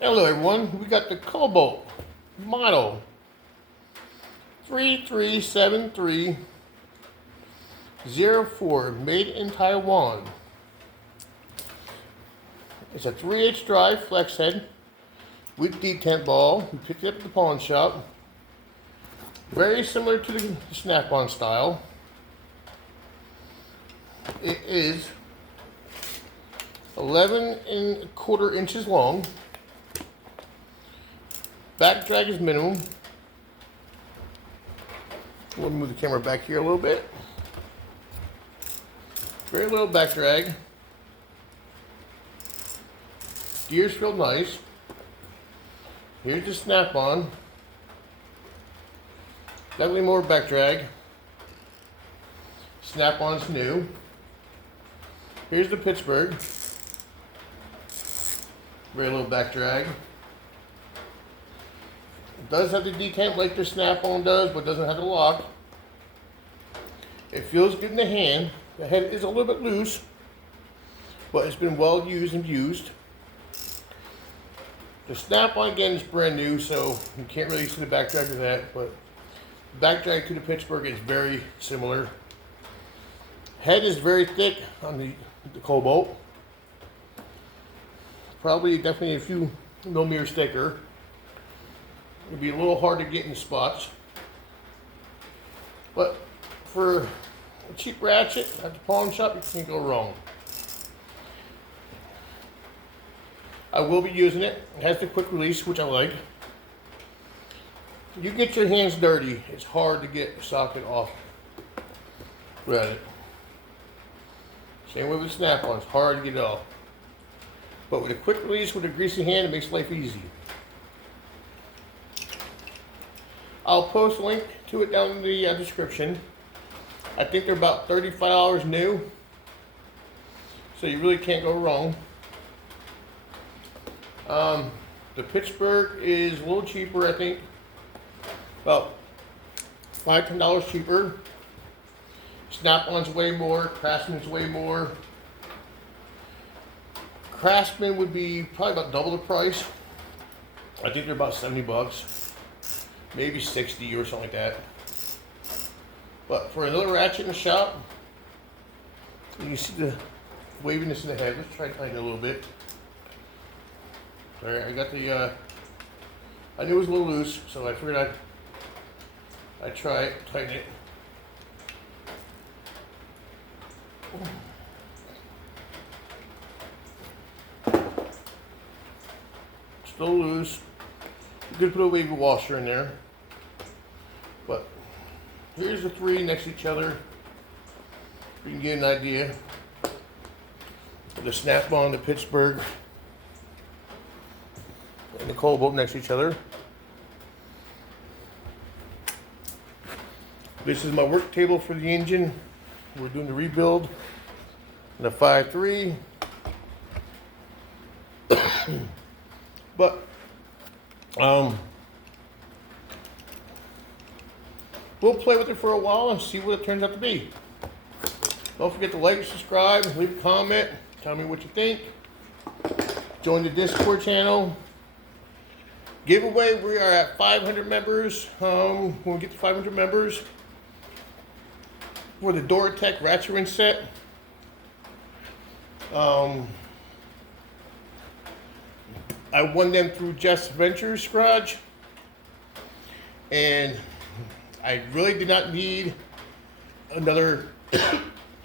Hello everyone, we got the Kobalt model 337304 made in Taiwan. It's a 3/8 drive flex head with detent ball. We picked it up at the pawn shop. Very similar to the snap-on style. It is 11¼ inches long. Back drag is minimum. We'll move the camera back here a little bit. Very little back drag. Gears feel nice. Here's the snap-on. Definitely more back drag. Snap-on's new. Here's the Pittsburgh. Very little back drag. It does have the detent like the snap-on does, but doesn't have the lock. It feels good in the hand. The head is a little bit loose, but it's been well used and used. The snap-on again is brand new, so you can't really see the back drag of that, but the back drag to the Pittsburgh is very similar. Head is very thick on the Kobalt. Probably definitely a few millimeters thicker. It'd be a little hard to get in spots. But for a cheap ratchet at the pawn shop, you can't go wrong. I will be using it. It has the quick release, which I like. You get your hands dirty, it's hard to get the socket off without it. Same way with snap-on, it's hard to get it off. But with a quick release with a greasy hand, it makes life easy. I'll post a link to it down in the description. I think they're about $35 new, so you really can't go wrong. The Pittsburgh is a little cheaper, I think. About $5 to $10 cheaper. Snap-on's way more. Craftsman's way more. Craftsman would be probably about double the price. I think they're about $70, maybe 60 or something like that. But for another ratchet in the shop, you can see the waviness in the head. Let's try to tighten it a little bit. All right, I got the. I knew it was a little loose, so I figured I'd try it, tighten it. Still loose. You could put a wavy washer in there. But here's the three next to each other. You can get an idea. The snap-on, the Pittsburgh, and the Kobalt next to each other. This is my work table for the engine. We're doing the rebuild in a 5.3. But we'll play with it for a while and see what it turns out to be. Don't forget to like, subscribe, leave a comment, tell me what you think. Join the Discord channel. Giveaway, we are at 500 members. When we get to 500 members, for the Doratech ratchet ring set. I won them through Jeff's Ventures garage, and I really did not need another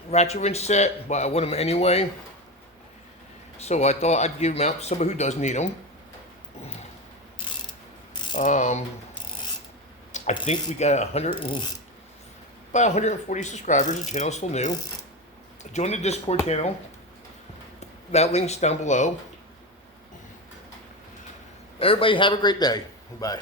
ratchet wrench set, but I won them anyway. So I thought I'd give them out to somebody who does need them. I think we got about 140 subscribers. The channel's still new. Join the Discord channel. That link's down below. Everybody have a great day. Bye.